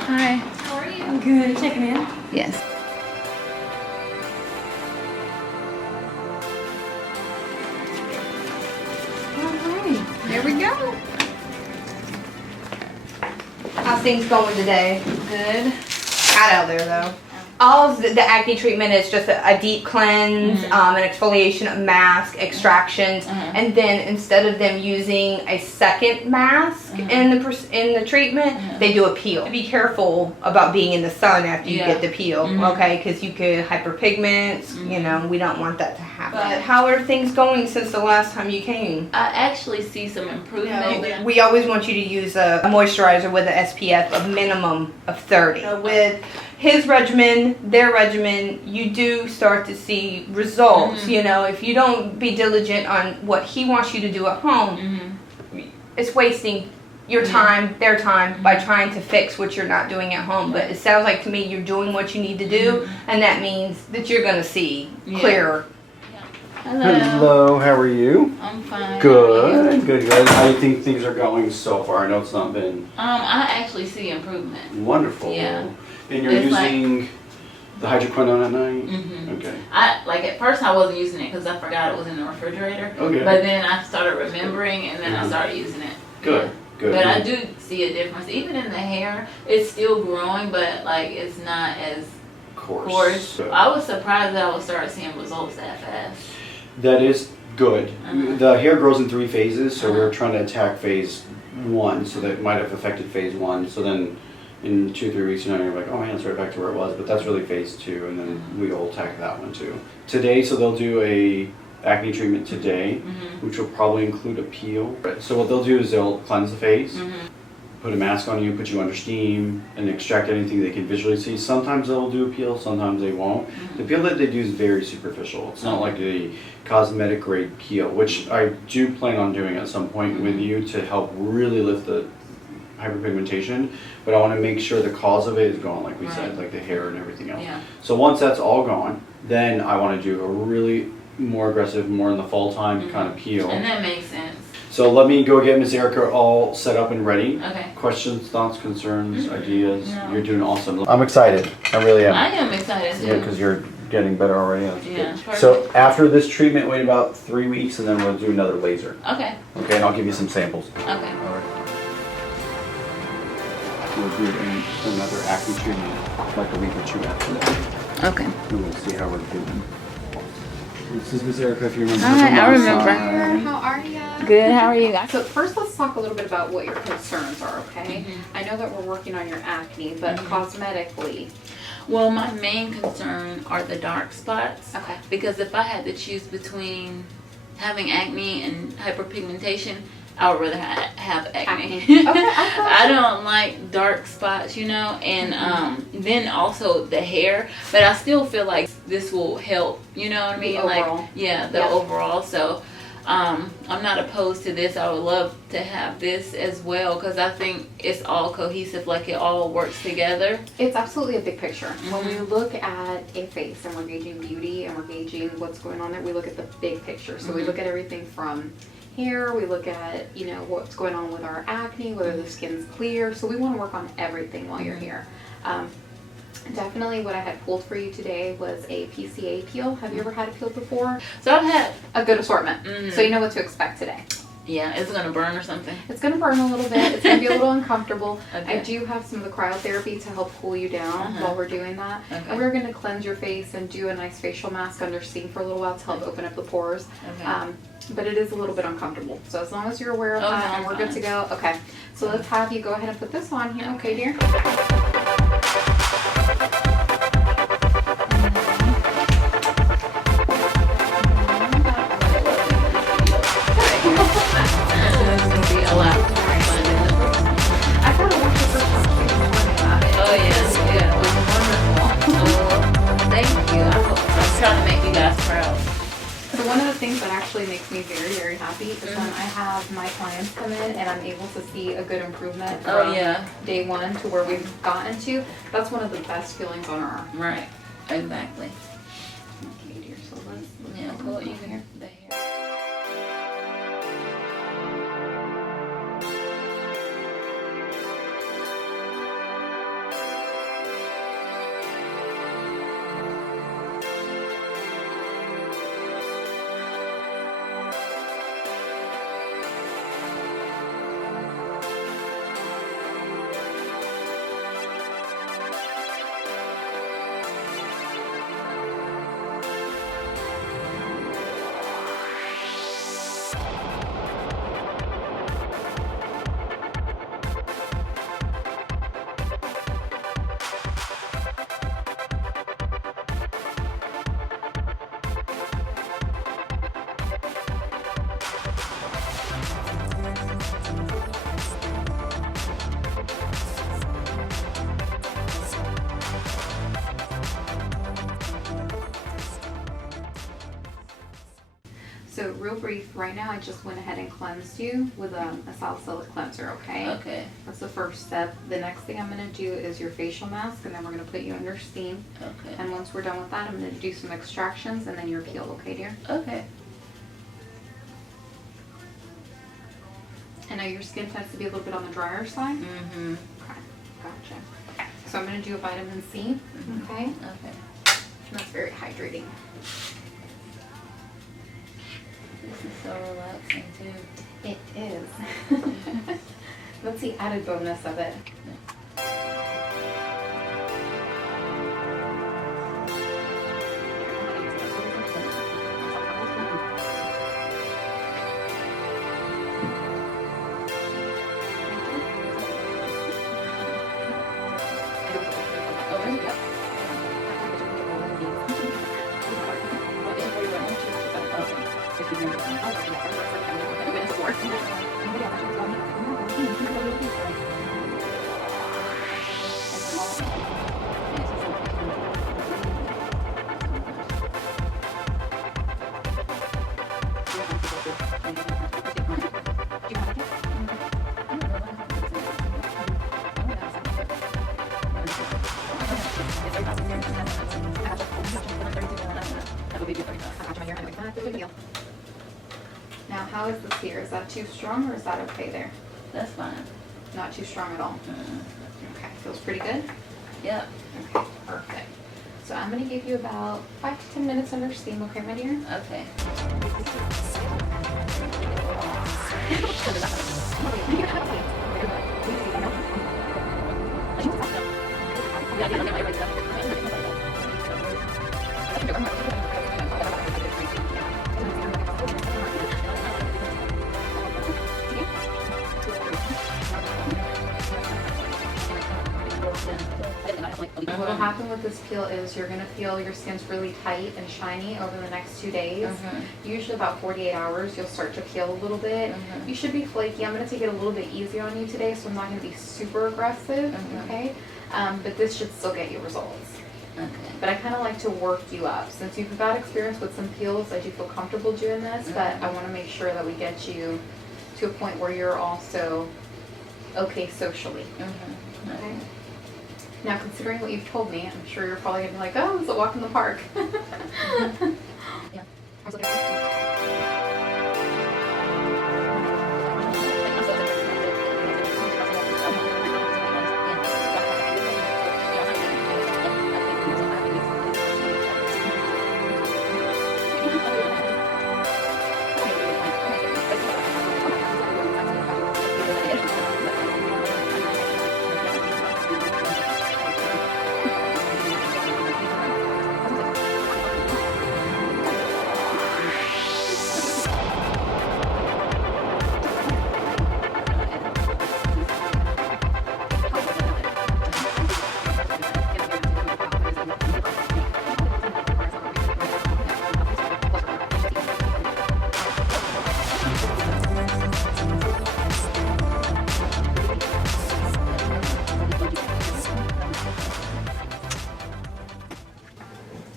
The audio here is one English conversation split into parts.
Hi. How are you? I'm good. Checking in? Yes. Alright. There we go. How's things going today? Good. Hot out there though. All of the acne treatment is just a deep cleanse, an exfoliation, a mask, extractions, and then instead of them using a second mask in the treatment, they do a peel. Be careful about being in the sun after you get the peel, okay? Because you could hyperpigment. You know, we don't want that to happen. But how are things going since the last time you came? I actually see some improvement. We always want you to use a moisturizer with an SPF of minimum of 30. So with his regimen, their regimen, you do start to see results. You know, if you don't be diligent on what he wants you to do at home, it's wasting your time, their time, by trying to fix what you're not doing at home. But it sounds like to me you're doing what you need to do, and that means that you're going to see clearer. Hello, how are you? I'm fine. Good, good. How do you think things are going so far? I know it's not been I actually see improvement. wonderful. Yeah. And you're It's using the hydroquinone at night? Okay. At first I wasn't using it because I forgot it was in the refrigerator. Okay. But then I started remembering, and then I started using it. Good, good. But I do see a difference. Even in the hair, it's still growing, but like it's not as coarse. So I was surprised that I would start seeing results that fast. that is good. The hair grows in 3 phases, so we're trying to attack phase 1, so that might have affected phase 1. So then in 2 or 3 weeks, you know, you're like, oh man, it's right back to where it was. But that's really phase 2, and then we'll attack that one too. Today, so they'll do a acne treatment today, which will probably include a peel. So what they'll do is they'll cleanse the face, put a mask on you, put you under steam, and extract anything they can visually see. Sometimes they'll do a peel, sometimes they won't. The peel that they do is very superficial. It's not like a cosmetic grade peel, which I do plan on doing at some point with you to help really lift the hyperpigmentation, but I want to make sure the cause of it is gone, like we said, like the hair and everything else. So once that's all gone, then I want to do a really more aggressive, more in the fall time kind of peel. And that makes sense. So let me go get Miss Erica all set up and ready. Okay. Questions, thoughts, concerns, ideas. No. You're doing awesome. I'm excited. I really am. I am excited too. Yeah, because you're getting better already. Yeah. So after this treatment, wait about 3 weeks, and then we'll do another laser. Okay. Okay, and I'll give you some samples. Okay. All right. We'll do another acne treatment like a week or 2 after that. Okay. And we'll see how we're doing. This is Miss Erica, if you remember. Hi, I remember. How are you? Good, how are you guys? So first let's talk a little bit about what your concerns are, okay? I know that we're working on your acne, but cosmetically. Well, my main concern are the dark spots. Okay. Because if I had to choose between having acne and hyperpigmentation, I would rather have acne. Okay, I don't like dark spots, you know, and then also the hair, but I still feel like this will help, you know what I mean? Overall. Like, the overall. So I'm not opposed to this. I would love to have this as well because I think it's all cohesive, like it all works together. It's absolutely a big picture. When we look at a face and we're gauging beauty and we're gauging what's going on there, we look at the big picture. So we look at everything from hair, we look at, you know, what's going on with our acne, whether the skin's clear. So we want to work on everything while you're here. Definitely what I had pulled for you today was a PCA peel. Have you ever had a peel before? So I've had a good assortment. So you know what to expect today. Yeah, it's going to burn or something? It's going to burn a little bit. It's going to be a little uncomfortable. Okay. I do have some of the cryotherapy to help cool you down while we're doing that. Okay. And we're going to cleanse your face and do a nice facial mask under steam for a little while to help open up the pores. Okay. But it is a little bit uncomfortable. So as long as you're aware of that and we're good to go. Okay. So let's have you go ahead and put this on here. Okay, dear? Things that actually makes me very, very happy is when I have my clients come in and I'm able to see a good improvement from day 1 to where we've gotten to. That's one of the best feelings on our arm. Right, exactly. Okay, dear, so let's pull it in here. The hair. So real brief, right now I just went ahead and cleansed you with a salicylic cleanser, okay? Okay. That's the first step. The next thing I'm going to do is your facial mask, and then we're going to put you under steam. Okay. And once we're done with that, I'm going to do some extractions and then your peel, okay, dear? Okay. I know your skin tends to be a little bit on the drier side. Mm-hmm. Okay, gotcha. So I'm going to do a vitamin C, okay? Okay. And that's very hydrating. This is so relaxing too. It is. That's the added bonus of it. Now, how is this here? Is that too strong or is that okay there? That's fine. Not too strong at all? Mm. Okay, feels pretty good? Yep. Okay, perfect. So I'm going to give you about 5 to 10 minutes under steam, okay, my dear? Okay. And what'll happen with this peel is you're gonna feel your skin's really tight and shiny over the next 2 days. Usually about 48 hours, you'll start to peel a little bit. You should be flaky. I'm gonna take it a little bit easy on you today, so I'm not gonna be super aggressive, okay? But this should still get you results. Okay. But I kind of like to work you up. Since you've got experience with some peels, I do feel comfortable doing this, but I want to make sure that we get you to a point where you're also okay socially. Okay? Now, considering what you've told me, I'm sure you're probably going to be like, oh, it's a walk in the park.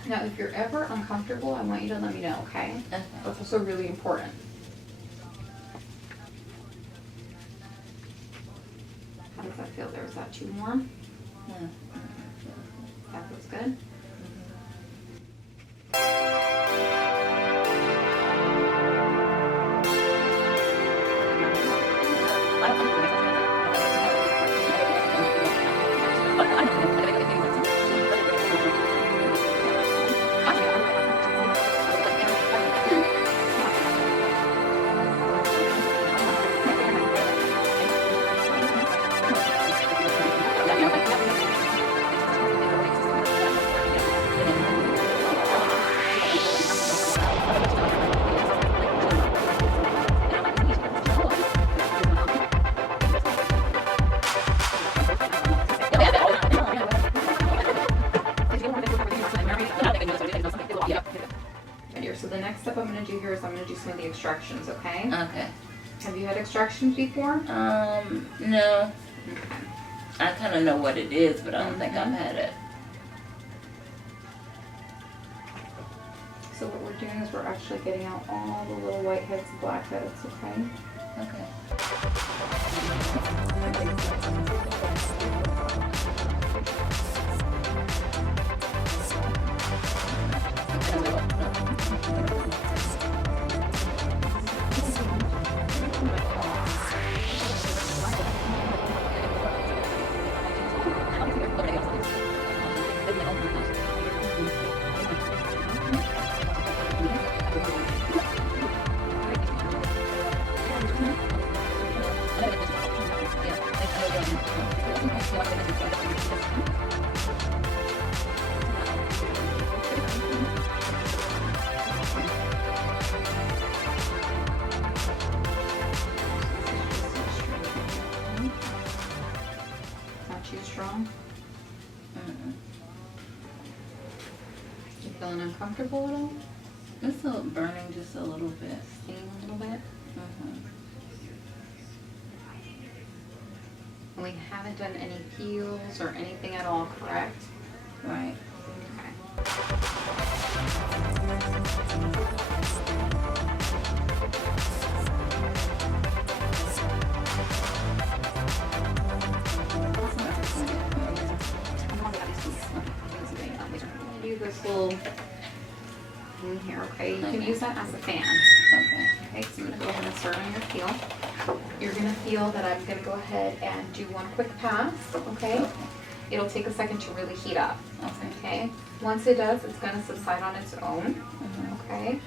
Now, if you're ever uncomfortable, I want you to let me know, okay? Okay. That's also really important. How does that feel there? Is that too warm? Yeah. That feels good? So the next step I'm going to do here is I'm going to do some of the extractions, okay? Okay. Have you had extractions before? No. Okay. I kind of know what it is, but I don't think I've had it. So what we're doing is we're actually getting out all the little whiteheads and blackheads, okay? Okay. Not too strong. You feeling uncomfortable at all? It's a burning just a little bit. Stinging a little bit? And we haven't done any peels or anything at all, correct? Right. Okay. Do this little thing here, okay? You can use that as a fan. Okay. Okay, so I'm gonna go ahead and start on your peel. You're gonna feel that I'm gonna go ahead and do one quick pass, okay? It'll take a second to really heat up, okay? Once it does, it's gonna subside on its own, okay?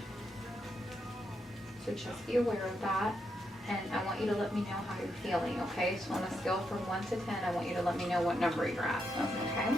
So just be aware of that. And I want you to let me know how you're feeling, okay? So on a scale from 1 to 10, I want you to let me know what number you're at, okay?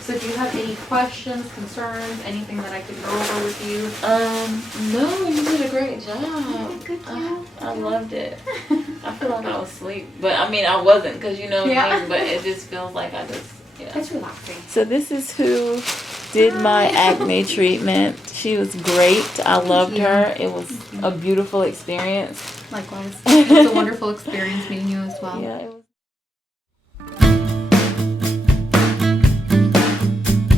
So do you have any questions, concerns, anything that I could go over with you? No, you did a great job. Good job. I loved it. I feel like I was asleep, but I mean I wasn't, because you know what I mean. But it just feels like I just It's relaxing. So this is who did my acne treatment. She was great. I loved her. It was a beautiful experience. Likewise. It was a wonderful experience meeting you as well. Yeah, it was.